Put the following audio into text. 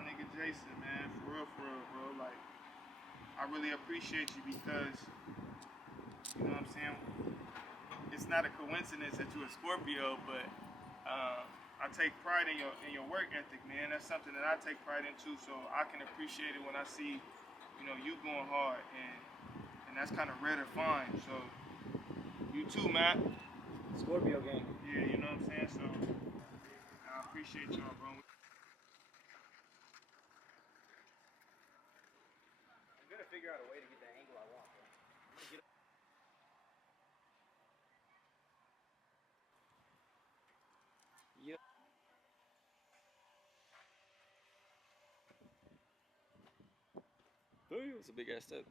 my nigga Jason, man. For real, bro. Like, I really appreciate you because, you know what I'm saying? It's not a coincidence that you're a Scorpio, but I take pride in your work ethic, man. That's something that I take pride in too. So I can appreciate it when I see, you know, you going hard, and that's kind of rare to find. So you too, Matt. Scorpio gang. Yeah, you know what I'm saying. So I appreciate y'all, bro. I'm gonna figure out a way to get that angle I want, bro. Yeah. It's a big ass step.